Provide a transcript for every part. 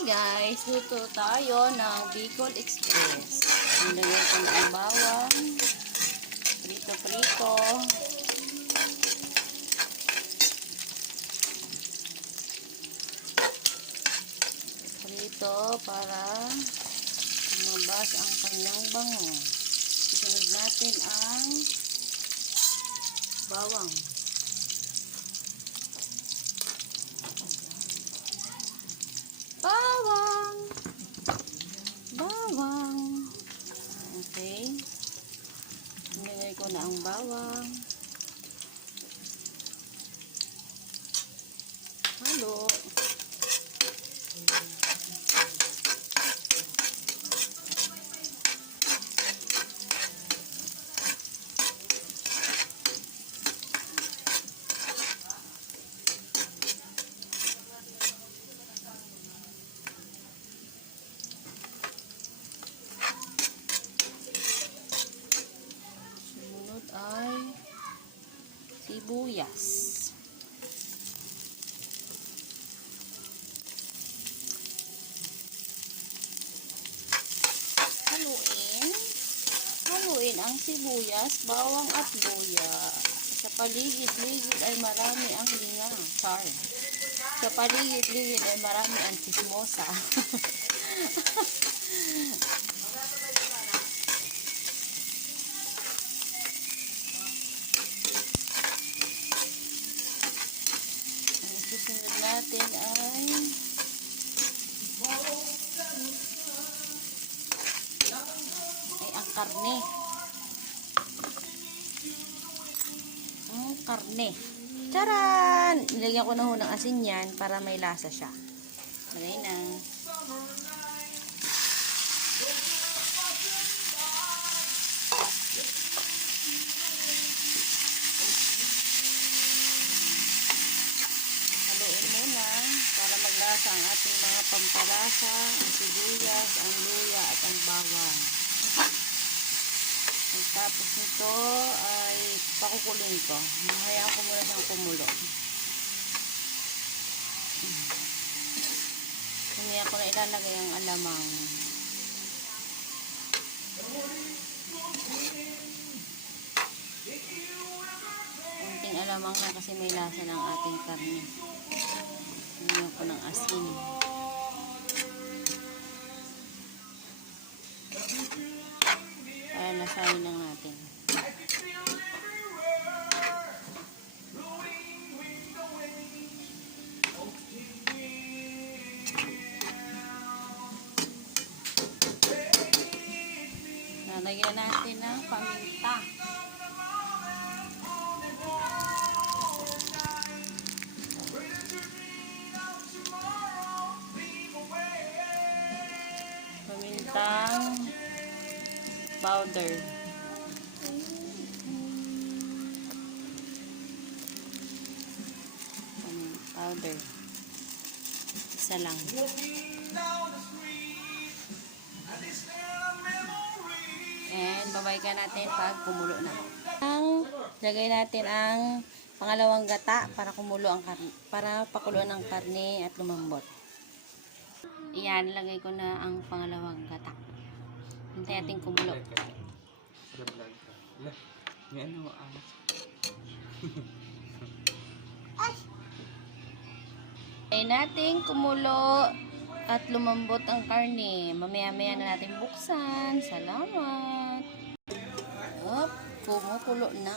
Hi guys, luto tayo ng Bicol Express. Nilagay ko na ang bawang, prito-prito. Prito para lumabas ang kanyang bango. Isunod natin ang bawang. Bawang. Okay. Nilagay ko na ang bawang. Halo. Ay sibuyas. Haluin ang sibuyas, bawang at luya. Sa paligid-ligid ay marami ang linga. Sa paligid-ligid ay marami ang chismosa. Susunod natin ay ang karne. Ang karne. Charan! Nilagyan ko na ho ng asin yan para may lasa siya. Lagay na. Para maglasa ang ating mga pampalasa, ang sibuyas, ang luya at ang bawang. Tapos nito ay pakukulin ko. Hayaan ko muna siyang kumulo. Kaya ko na ilalagay ang alamang. Kunting alamang na kasi may lasa ng ating karne. Lagyan ko ng asin. Para lasahin lang natin. Lalagyan natin ng paminta. Pamintang powder. Powder. Isa lang. And babaykan natin pag kumulo na. Lagay natin ang pangalawang gata para kumulo ang karne, para pakulo ng karne at lumambot. Iyan, lagay ko na ang pangalawang gata. Hintay natin kumulo. Hintay natin kumulo at lumambot ang karne. Mamaya-maya na natin buksan. Salamat. Up, kumukulo na.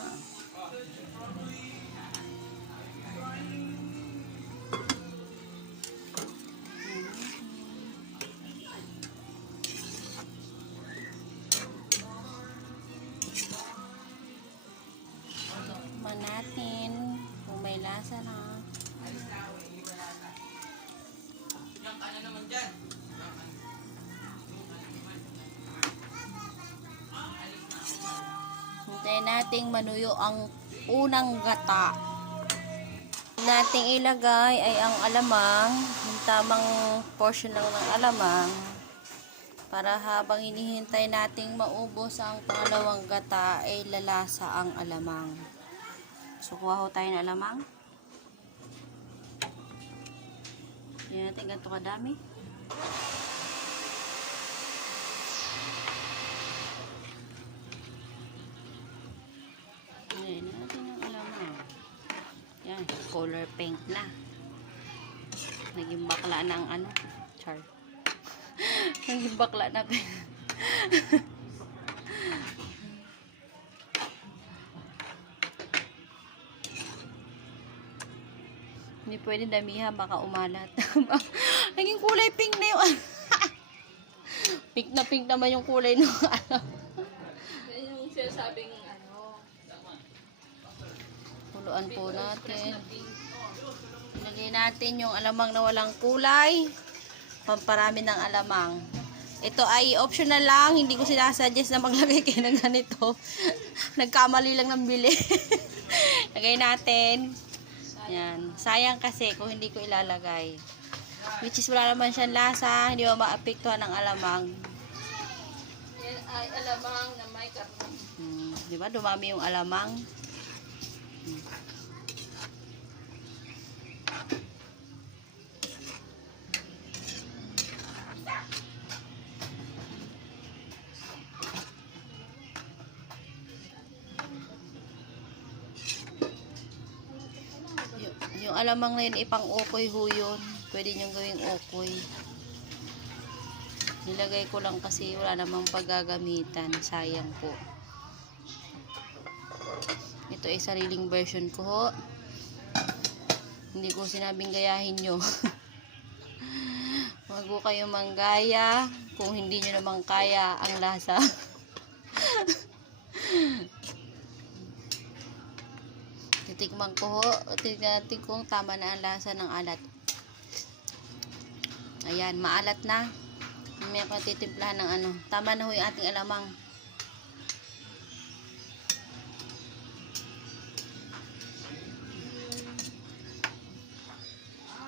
Tikman natin kung may lasa na. Ano naman dyan? Hintayin nating manuyo ang unang gata. Nating ilagay ay ang alamang, yung tamang portion lang ng alamang, para habang hinihintay nating maubos ang pangalawang gata ay lalasa ang alamang. So kuha ho tayo ng alamang. Hindi natin ganito kadami. Ngayon natin yung alamang. Yan, color pink na. Naging bakla na ang ano. Char. Naging bakla na. Hindi pwede damihan, baka umalat. Naging kulay pink na yung pink naman yung kulay ng ano. Yan yung sinasabing ano. Puluan po natin. Ilagay natin yung alamang na walang kulay. Pamparami ng alamang. Ito ay optional lang. Hindi ko sinasuggest na maglagay kayo ng ganito. Nagkamali lang ng bili. Lagay natin. Yan. Sayang kasi kung hindi ko ilalagay. Which is wala naman siyang lasa. Hindi mo maapektuhan ng alamang. Yan ay alamang na may karne. Diba? Dumami yung alamang. Yung alamang na yun, ipang-ukoy ho yun. Pwede nyo gawing ukoy. Nilagay ko lang kasi wala namang paggagamitan. Sayang po. Ito ay sariling version ko ho. Hindi ko sinabing gayahin nyo. Huwag ko kayong manggaya kung hindi nyo naman kaya ang lasa. Titikman ko ho. Tignan natin kung tama na ang lasa ng alat. Ayan, maalat na. Mamaya ko titimplahan ng ano. Tama na ho yung ating alamang.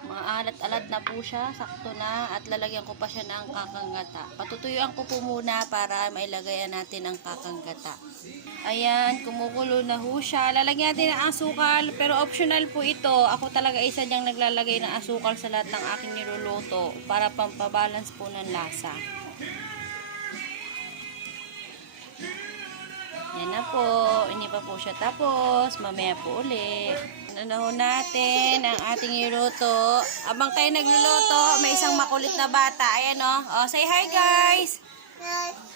Maalat-alat na po siya. Sakto na. At lalagyan ko pa siya ng kakanggata. Patutuyuan ko po muna para mailagayan natin ang kakanggata. Ayan, kumukulo na ho siya. Lalagyan natin ng asukal, pero optional po ito. Ako talaga isa diyang naglalagay ng asukal sa lahat ng aking niluluto para pampabalance po ng lasa. Yan na po. Hindi pa po siya tapos. Mamaya po ulit. Ano natin ang ating niluto. Abang tayo nagluluto, may isang makulit na bata. Ayan o. Oh, say hi guys!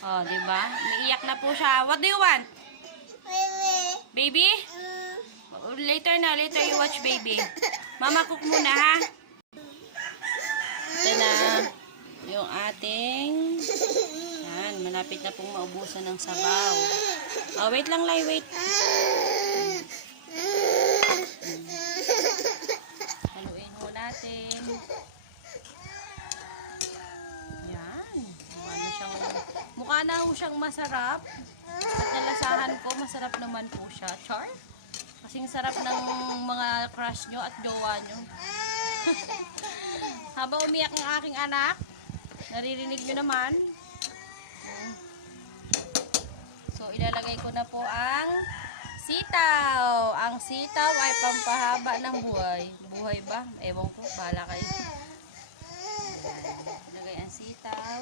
Oh, diba? Umiiyak na po siya. What do you want? Baby? Later na. Later you watch baby. Mama cook muna ha. Ito na yung ating yan. Malapit na pong maubusan ng sabaw. Oh, wait lang Lai. Wait. Haluin ho natin. Yan. Mukha na ho siyang masarap. At nalasahan ko, masarap naman po siya. Char? Kasing sarap ng mga crush nyo at jowa nyo. Habang umiyak ang aking anak, naririnig nyo naman. So, ilalagay ko na po ang sitaw. Ang sitaw ay pampahaba ng buhay. Buhay ba? Ewan ko. Bahala kayo. Ilagay ang sitaw.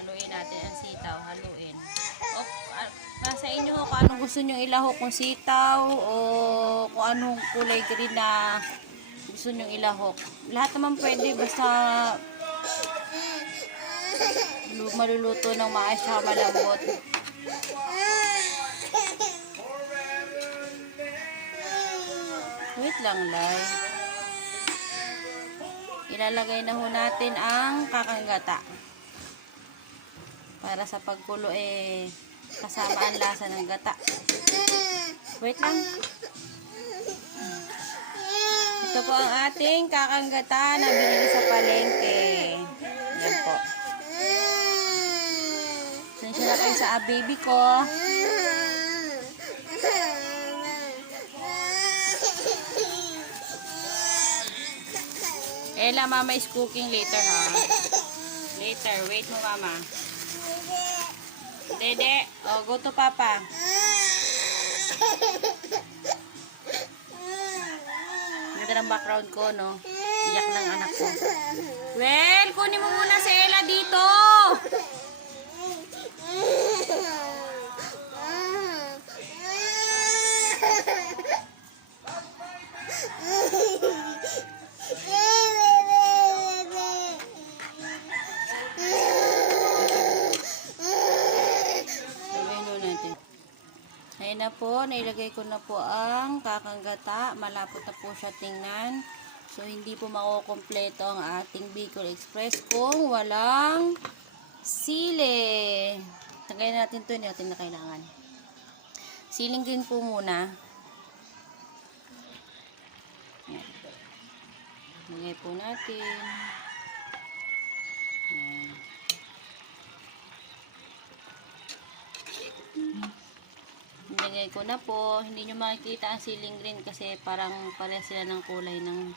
Haluin natin ang sitaw. Haluin. O, nasa inyo kung anong gusto nyo ilahok. Kung sitaw o kung anong kulay green na gusto nyo ilahok. Lahat naman pwede. Basta maluluto ng maayos at malambot. Wait lang, Lai. Ilalagay na ho natin ang kakanggata. Para sa pagkulo kasama ang lasa ng gata. Wait lang. Ito po ang ating kakanggata na binili sa palengke. Yan po. Sensya na kayo sa baby ko. Ella, mama is cooking later ha. Later, wait mo mama. Dede, oh, go to papa. Ganda ng background ko, no? Iyak ng anak ko. Well, kunin mo muna si Ella dito. Ayan na po, nailagay ko na po ang kakanggata. Malapot na po siya tingnan. So, hindi po makukompleto ang ating Bicol Express kung walang sili. Tagayin natin ito, hindi natin na kailangan. Siling din po muna. Ayan. Lagay po natin. Ayan. Nilagay ko na po. Hindi nyo makikita ang siling green kasi parang pareha sila ng kulay ng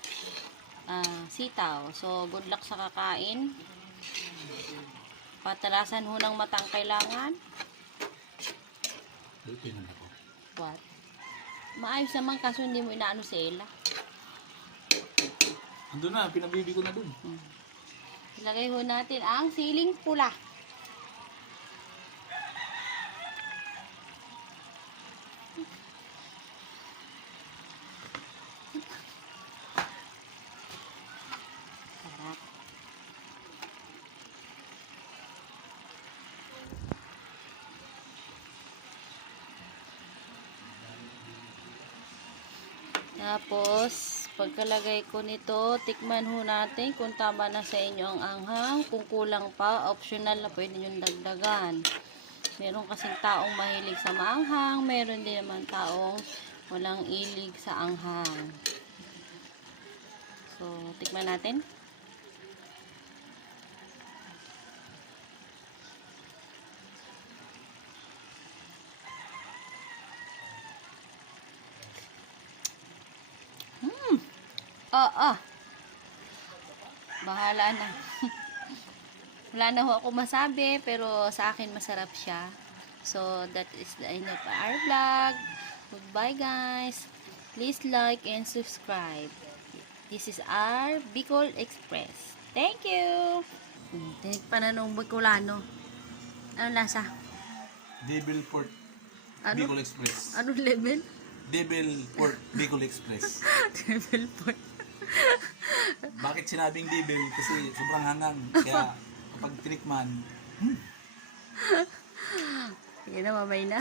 sitaw. So, good luck sa kakain. Patalasan ho ng matang kailangan. What? Maayos naman kaso hindi mo inaano si Ella. Andun na, pinabibi ko na dun. Ilagay ho natin ang siling pula. Sarap. Tapos, pagkalagay ko nito, tikman ho natin kung tama na sa inyo ang anghang. Kung kulang pa, optional na pwede nyo dagdagan. Meron kasing taong mahilig sa maanghang, meron din naman taong walang ilig sa anghang. So, tikman natin. Bahala na. Wala na ho ako masabi, pero sa akin masarap siya. So, that is the end of our vlog. Goodbye, guys. Please like and subscribe. This is our Bicol Express. Thank you! Tinig pa na nung Bicolano. Anong lasa? Devil Port Ano? Bicol Express. Anong level? Devil Port Bicol Express. Level point. Bakit sinabing devil? Kasi sobrang hangang. Kaya kapag tinikman, Yan na, mamay na.